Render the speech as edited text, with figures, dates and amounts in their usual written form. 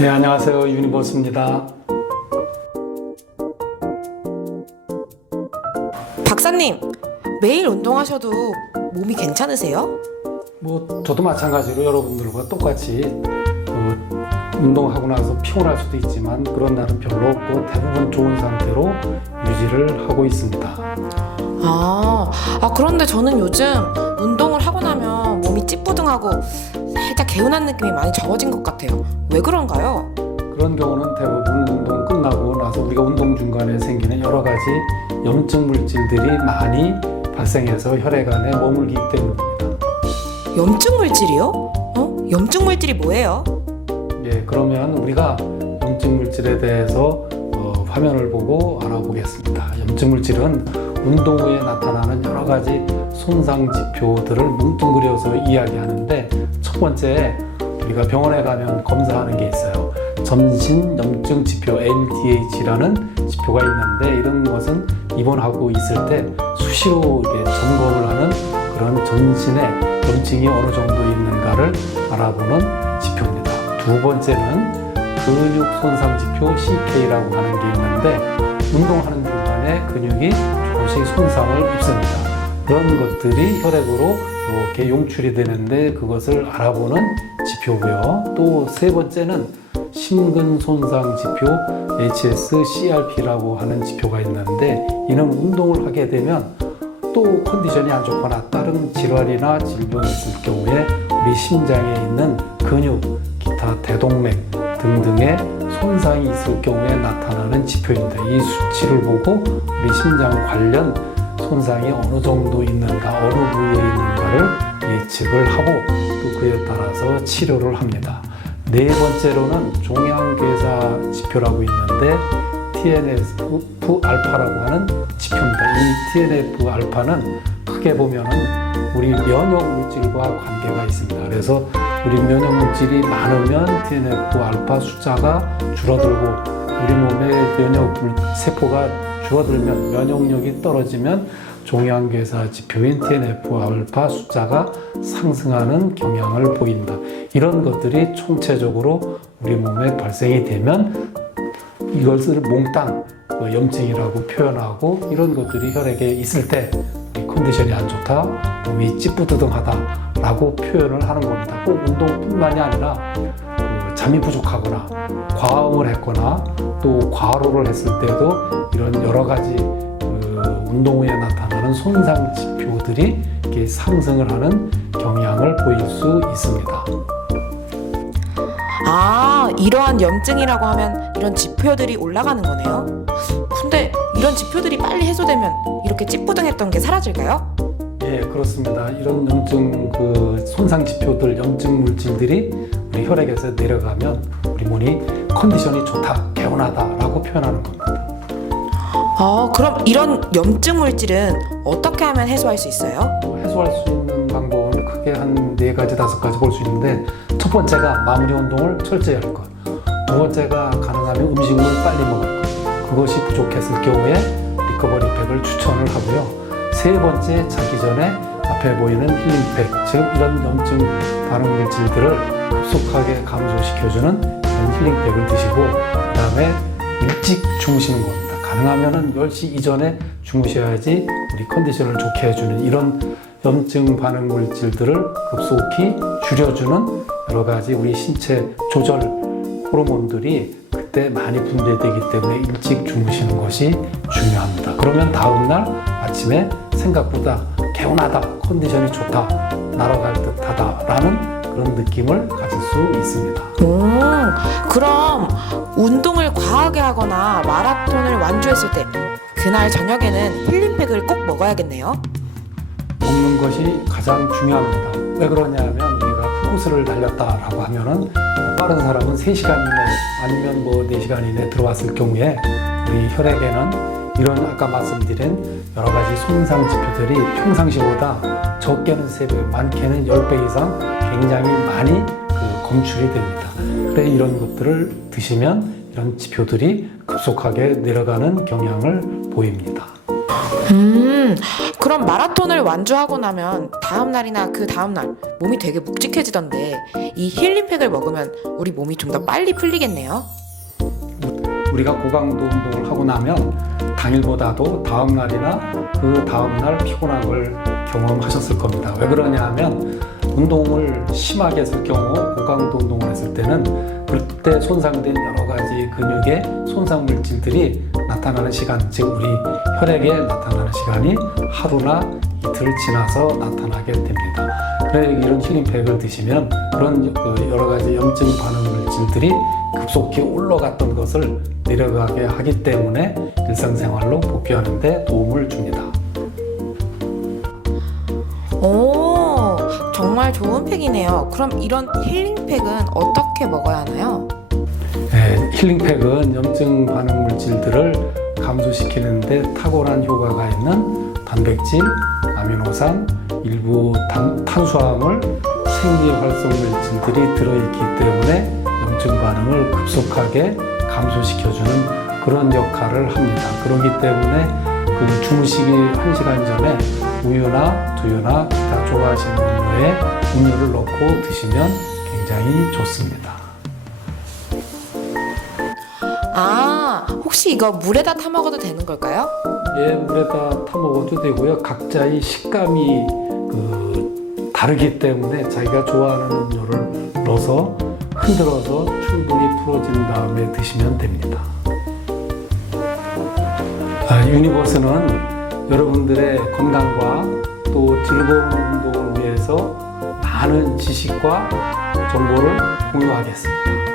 네, 안녕하세요. 유니버스입니다. 박사님, 매일 운동하셔도 몸이 괜찮으세요? 저도 마찬가지로 여러분들과 똑같이 운동하고 나서 피곤할 수도 있지만 그런 날은 별로 없고 대부분 좋은 상태로 유지를 하고 있습니다. 그런데 저는 요즘 운동을 하고 나면 몸이 찌뿌둥하고 살짝 개운한 느낌이 많이 적어진 것 같아요. 왜 그런가요? 그런 경우는 대부분 운동 끝나고 나서 우리가 운동 중간에 생기는 여러 가지 염증 물질들이 많이 발생해서 혈액 안에 머물기 때문입니다. 염증 물질이요? 염증 물질이 뭐예요? 예, 그러면 우리가 염증 물질에 대해서 화면을 보고 알아보겠습니다. 염증 물질은 운동 후에 나타나는 여러 가지 손상 지표들을 뭉뚱그려서 이야기하는데, 첫 번째 우리가 병원에 가면 검사하는 게 있어요. 전신 염증 지표 LDH라는 지표가 있는데, 이런 것은 입원하고 있을 때 수시로 점검을 하는 그런 전신에 염증이 어느 정도 있는가를 알아보는 지표입니다. 두 번째는 근육 손상 지표 CK라고 하는 게 있는데, 운동하는 중간에 근육이 조금씩 손상을 입습니다. 그런 것들이 혈액으로 이렇게 용출이 되는데 그것을 알아보는 지표고요. 또 세 번째는 심근 손상 지표 HSCRP라고 하는 지표가 있는데, 이는 운동을 하게 되면 또 컨디션이 안 좋거나 다른 질환이나 질병이 있을 경우에 우리 심장에 있는 근육, 기타 대동맥 등등의 손상이 있을 경우에 나타나는 지표입니다. 이 수치를 보고 우리 심장 관련 손상이 어느 정도 있는가, 어느 부위에 있는가를 예측을 하고 또 그에 따라서 치료를 합니다. 네 번째로는 종양괴사 지표라고 있는데 TNF-알파라고 하는 지표입니다. 이 TNF-알파는 크게 보면은 우리 면역 물질과 관계가 있습니다. 그래서 우리 면역 물질이 많으면 TNF-알파 숫자가 줄어들고, 우리 몸의 면역 세포가 줄어들면, 면역력이 떨어지면 종양괴사 지표인 TNF-알파 숫자가 상승하는 경향을 보인다. 이런 것들이 총체적으로 우리 몸에 발생이 되면 이것을 몽땅 염증이라고 표현하고, 이런 것들이 혈액에 있을 때 컨디션이 안 좋다, 몸이 찌뿌드둥하다 라고 표현을 하는 겁니다. 꼭 운동뿐만이 아니라 잠이 부족하거나 과음을 했거나 또 과로를 했을 때도 이런 여러 가지 운동 후에 나타나는 손상 지표들이 이렇게 상승을 하는 경향을 보일 수 있습니다. 이러한 염증이라고 하면 이런 지표들이 올라가는 거네요. 근데 이런 지표들이 빨리 해소되면 이렇게 찌뿌둥했던 게 사라질까요? 예, 그렇습니다. 이런 염증 손상 지표들, 염증 물질들이 우리 혈액에서 내려가면 우리 몸이 컨디션이 좋다, 개운하다라고 표현하는 겁니다. 그럼 이런 염증 물질은 어떻게 하면 해소할 수 있어요? 해소할 수 있는 방법은 크게 한 4가지, 5가지 볼 수 있는데, 첫 번째가 마무리 운동을 철저히 할 것, 두 번째가 가능하면 음식물 빨리 먹을 것, 그것이 부족했을 경우에 리커버리팩을 추천을 하고요. 세 번째, 자기 전에 앞에 보이는 힐링팩, 즉 이런 염증 반응 물질들을 급속하게 감소시켜주는 이런 힐링팩을 드시고, 그 다음에 일찍 주무시는 겁니다. 가능하면 10시 이전에 주무셔야지 우리 컨디션을 좋게 해주는 이런 염증 반응 물질들을 급속히 줄여주는 여러 가지 우리 신체 조절 호르몬들이 그때 많이 분비되기 때문에 일찍 주무시는 것이 중요합니다. 그러면 다음날 아침에 생각보다 개운하다, 컨디션이 좋다, 날아갈 듯하다 라는 그런 느낌을 가질 수 있습니다. 그럼 운동을 과하게 하거나 마라톤을 완주했을 때 그날 저녁에는 힐링팩을 꼭 먹어야겠네요. 먹는 것이 가장 중요합니다. 왜 그러냐면, 우리가 풀코스를 달렸다라고 하면은 빠른 사람은 3시간 이내 아니면 4시간 이내 들어왔을 경우에 우리 혈액에는 이런 아까 말씀드린 여러 가지 손상 지표들이 평상시보다 적게는 3배, 많게는 10배 이상 굉장히 많이 검출이 됩니다. 그래서 이런 것들을 드시면 이런 지표들이 급속하게 내려가는 경향을 보입니다. 그럼 마라톤을 완주하고 나면 다음 날이나 그 다음 날 몸이 되게 묵직해지던데 이 힐링팩을 먹으면 우리 몸이 좀 더 빨리 풀리겠네요. 우리가 고강도 운동을 하고 나면 당일보다도 다음 날이나 그 다음 날 피곤한 걸 경험하셨을 겁니다. 왜 그러냐 하면 운동을 심하게 했을 경우 고강도 운동을 했을 때는 그때 손상된 여러 가지 근육의 손상 물질들이 나타나는 시간, 즉 우리 혈액에 나타나는 시간이 하루나 이틀 지나서 나타나게 됩니다. 그래 이런 힐링팩을 드시면 그런 여러 가지 염증 반응 물질들이 급속히 올라갔던 것을 내려가게 하기 때문에 일상생활로 복귀하는 데 도움을 줍니다. 오, 정말 좋은 팩이네요. 그럼 이런 힐링팩은 어떻게 먹어야 하나요? 네, 힐링팩은 염증 반응 물질들을 감소시키는 데 탁월한 효과가 있는 단백질, 아미노산, 일부 탄수화물, 생리 활성 물질들이 들어있기 때문에 염증 반응을 급속하게 감소시켜주는 그런 역할을 합니다. 그렇기 때문에 그 주무시기 1시간 전에 우유나 두유나 기타 좋아하시는 음료에 음료를 넣고 드시면 굉장히 좋습니다. 아, 혹시 이거 물에다 타 먹어도 되는 걸까요? 예, 물에다 타 먹어도 되고요. 각자의 식감이 다르기 때문에 자기가 좋아하는 음료를 넣어서 흔들어서 충분히 풀어진 다음에 드시면 됩니다. 유니버스는 여러분들의 건강과 또 즐거운 운동을 위해서 많은 지식과 정보를 공유하겠습니다.